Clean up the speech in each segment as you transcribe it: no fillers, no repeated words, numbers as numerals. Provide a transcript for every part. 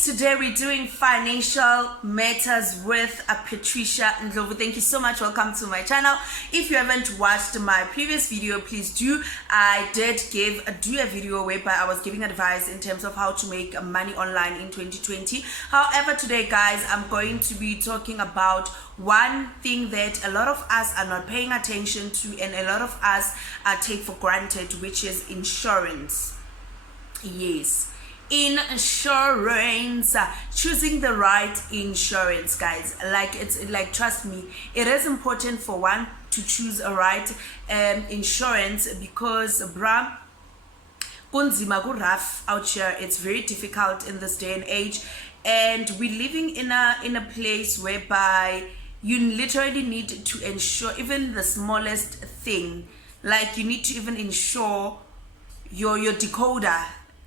guys, today we're doing financial matters with Patricia and Ndlovu. Thank you so much. Welcome to my channel. If you haven't watched my previous video, please do. I did do a video whereby I was giving advice in terms of how to make money online in 2020. However, today guys, I'm going to be talking about one thing that a lot of us are not paying attention to and a lot of us take for granted, which is insurance. Yes, insurance. Choosing the right insurance, guys. Trust me, it is important for one to choose a right insurance, because bruh, kunzima rough out here. It's very difficult in this day and age, and we're living in a place whereby you literally need to insure even the smallest thing. Like, you need to even insure your decoder.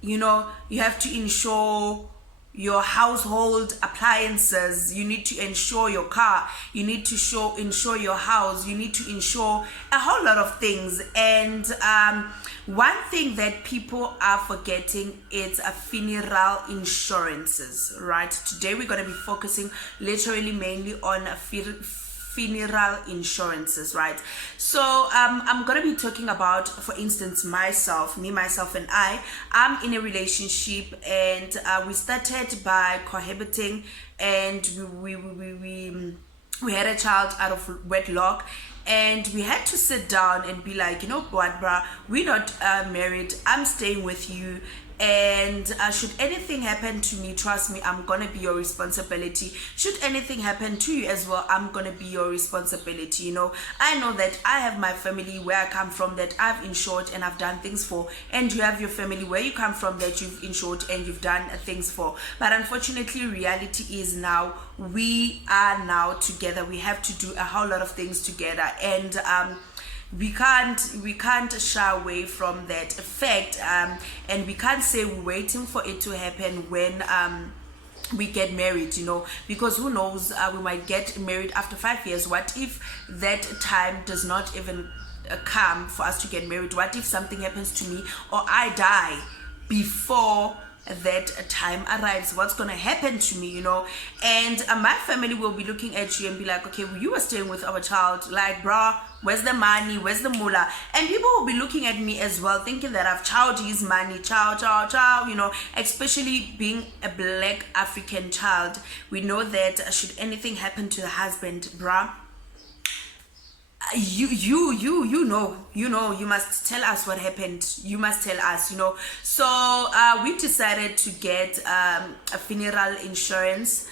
You know, you have to insure your household appliances. You need to insure your car. You need to insure your house. You need to insure a whole lot of things. And one thing that people are forgetting is funeral insurances, right? Today we're going to be focusing literally mainly on funeral insurances, right? So I'm gonna be talking about, for instance, myself and I'm in a relationship, and we started by cohabiting, and we had a child out of wedlock, and we had to sit down and be like, you know what, bruh, we're not married, I'm staying with you, and should anything happen to me, trust me, I'm gonna be your responsibility. Should anything happen to you as well, I'm gonna be your responsibility. You know, I know that I have my family where I come from that I've insured and I've done things for, and you have your family where you come from that you've insured and you've done things for. But unfortunately, reality is now we are now together. We have to do a whole lot of things together, and we can't shy away from that fact, and we can't say we're waiting for it to happen when we get married, you know, because who knows, we might get married after 5 years. What if that time does not even come for us to get married? What if something happens to me or I die before that time arrives? What's gonna happen to me, you know? And my family will be looking at you and be like, okay, well, you were staying with our child, like, bruh, where's the money, where's the moolah? And people will be looking at me as well, thinking that I've chowed his money, chow, you know, especially being a black African child. We know that should anything happen to the husband, bruh, you know, you must tell us what happened. You must tell us, you know. So we decided to get a funeral insurance,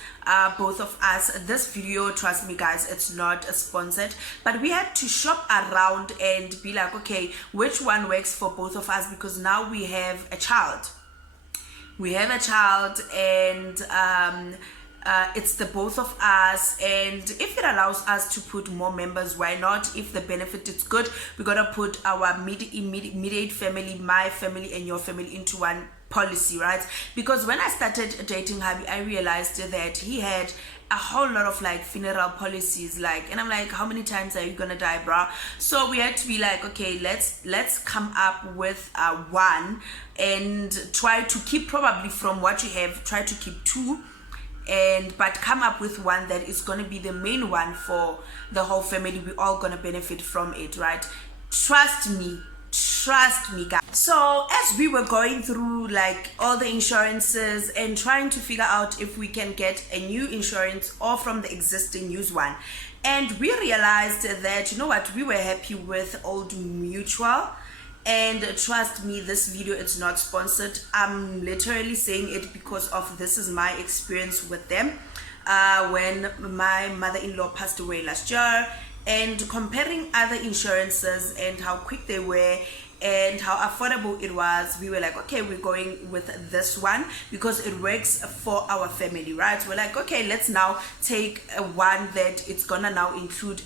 both of us. This video, trust me guys, it's not sponsored, but we had to shop around and be like, okay, which one works for both of us, because now we have a child. And it's the both of us, and if it allows us to put more members, why not? If the benefit is good, we're gonna put our immediate family, my family and your family, into one policy, right? Because when I started dating hubby, I realized that he had a whole lot of like funeral policies, like, and I'm like, how many times are you gonna die, bruh? So we had to be like, okay, let's come up with one, and try to keep, probably from what you have, try to keep two, but come up with one that is going to be the main one for the whole family. We're all going to benefit from it, right? Trust me guys. So as we were going through like all the insurances and trying to figure out if we can get a new insurance or from the existing used one, and we realized that, you know what, we were happy with Old Mutual. And trust me, this video is not sponsored. I'm literally saying it because of this is my experience with them when my mother-in-law passed away last year, and comparing other insurances and how quick they were and how affordable it was, we were like, okay, we're going with this one because it works for our family, right? We're like, okay, let's now take one that it's gonna now include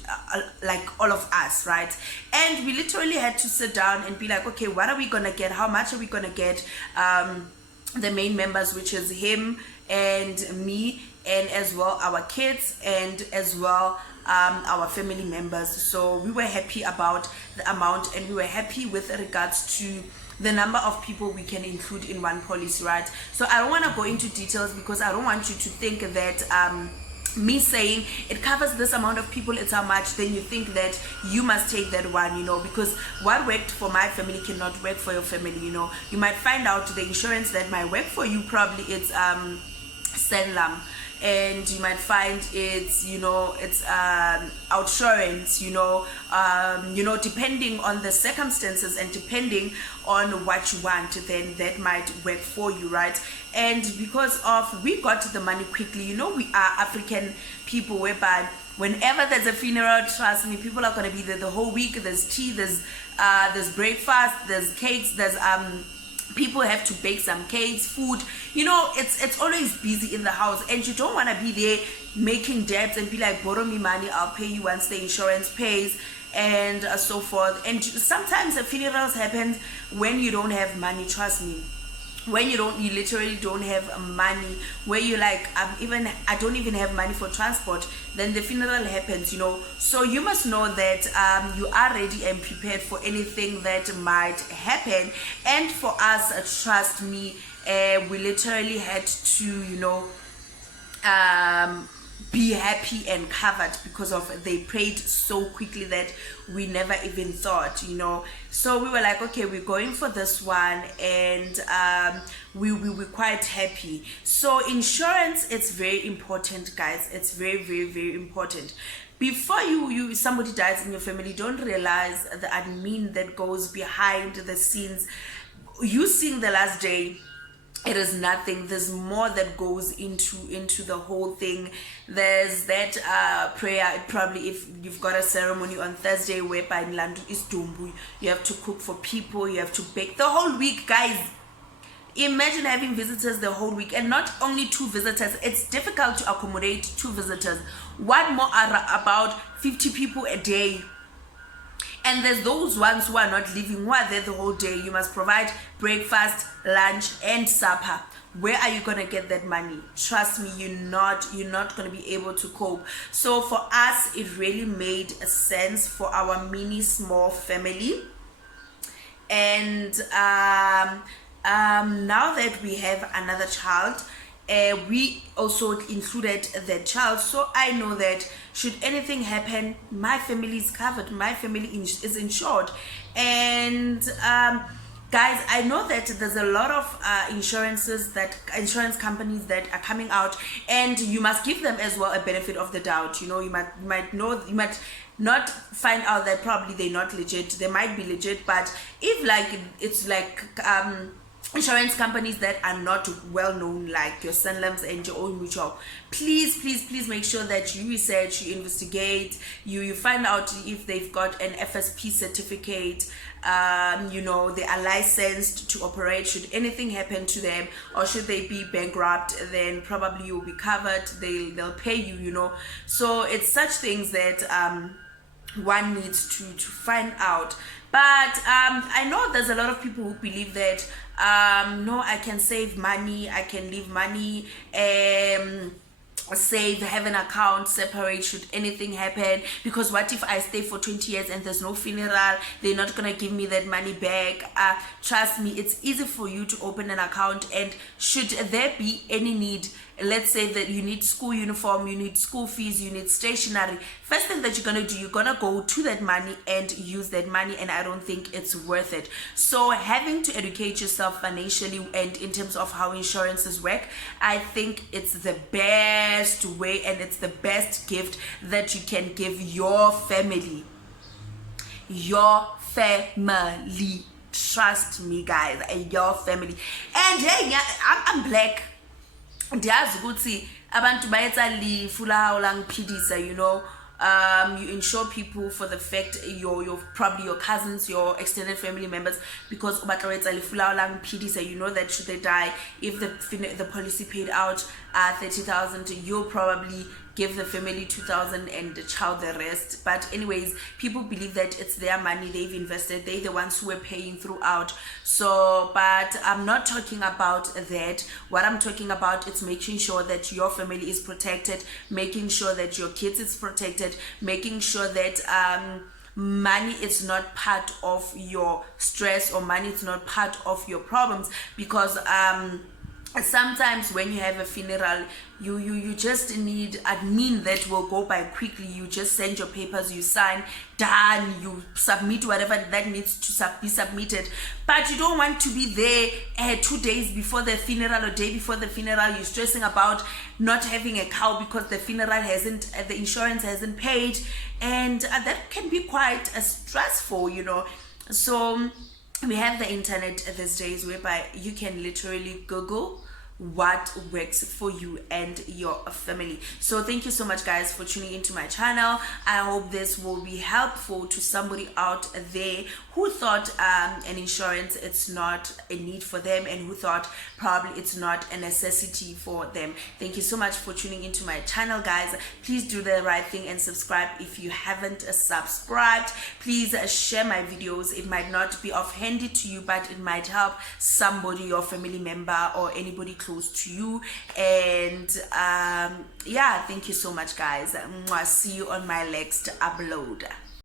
like all of us, right? And we literally had to sit down and be like, okay, what are we gonna get? How much are we gonna get? The main members, which is him and me, and as well our kids, and as well our family members. So we were happy about the amount, and we were happy with regards to the number of people we can include in one policy, right? So I don't want to go into details because I don't want you to think that me saying it covers this amount of people, it's how much, then you think that you must take that one, you know, because what worked for my family cannot work for your family, you know. You might find out the insurance that might work for you, probably it's Sanlam, and you might find it's, you know, it's outsurance, you know, depending on the circumstances and depending on what you want, then that might work for you, right? And because of we got the money quickly, you know, we are African people whereby whenever there's a funeral, trust me, people are going to be there the whole week. There's tea, there's breakfast, there's cakes, there's people have to bake some cakes, food, you know, it's always busy in the house, and you don't want to be there making debts and be like, borrow me money, I'll pay you once the insurance pays, and so forth. And sometimes the funerals happen when you don't have money, trust me. When you literally don't have money, where you like, I don't even have money for transport, then the funeral happens, you know. So you must know that you are ready and prepared for anything that might happen. And for us, trust me, we literally had to, you know, be happy and covered because of they paid so quickly that we never even thought, you know. So we were like, okay, we're going for this one, and we were quite happy. So insurance, it's very important, guys. It's very, very, very important. Before somebody dies in your family, don't realize the admin that goes behind the scenes. You sing the last day, it is nothing. There's more that goes into the whole thing. There's that prayer. Probably if you've got a ceremony on Thursday whereby in Landu is Dumbu, you have to cook for people, you have to bake the whole week, guys. Imagine having visitors the whole week, and not only 2 visitors. It's difficult to accommodate 2 visitors. What more are about 50 people a day? And there's those ones who are not living, who are there the whole day. You must provide breakfast, lunch, and supper. Where are you gonna get that money? Trust me, you're not gonna be able to cope. So for us, it really made a sense for our mini small family. And now that we have another child, we also included the child, so I know that should anything happen, my family is covered, my family is insured. And guys, I know that there's a lot of insurance companies that are coming out, and you must give them as well a benefit of the doubt. You know, you might not find out that probably they're not legit. They might be legit, but if like it's like insurance companies that are not well known, like your Sanlams and your own mutual, please make sure that you research, you investigate, you find out if they've got an FSP certificate, you know, they are licensed to operate. Should anything happen to them, or should they be bankrupt, then probably you will be covered. They'll pay you, you know. So it's such things that one needs to find out. But I know there's a lot of people who believe that no, I can save money, I can leave money, save, have an account, separate should anything happen, because what if I stay for 20 years and there's no funeral, they're not gonna give me that money back. Trust me, it's easy for you to open an account, and should there be any need, let's say that you need school uniform, you need school fees, you need stationery, first thing that you're gonna do, you're gonna go to that money and use that money, and I don't think it's worth it. So having to educate yourself financially and in terms of how insurances work, I think it's the best way, and it's the best gift that you can give your family. Trust me, guys, your family. And hey, I'm black. Ndiyazi ukuthi abantu bayetsa lifu lawo langiphilisa, you know. You insure people for the fact your probably your cousins, your extended family members, because you know that should they die, if the policy paid out 30,000, you'll probably give the family 2,000 and the child the rest. But anyways, people believe that it's their money, they've invested, they're the ones who are paying throughout. So, but I'm not talking about that. What I'm talking about is making sure that your family is protected, making sure that your kids is protected, making sure that money is not part of your stress, or money is not part of your problems, because sometimes when you have a funeral, you just need admin that will go by quickly. You just send your papers, you sign, done, you submit whatever that needs to be submitted. But you don't want to be there 2 days before the funeral or day before the funeral. You're stressing about not having a cow because the funeral hasn't, the insurance hasn't paid, and that can be quite stressful, you know. So we have the internet these days whereby you can literally Google what works for you and your family. So thank you so much, guys, for tuning into my channel. I hope this will be helpful to somebody out there who thought an insurance, it's not a need for them, and who thought probably it's not a necessity for them. Thank you so much for tuning into my channel, guys. Please do the right thing and subscribe if you haven't subscribed. Please share my videos. It might not be offhanded to you, but it might help somebody, your family member, or anybody close to you. And yeah, thank you so much, guys. See you on my next upload.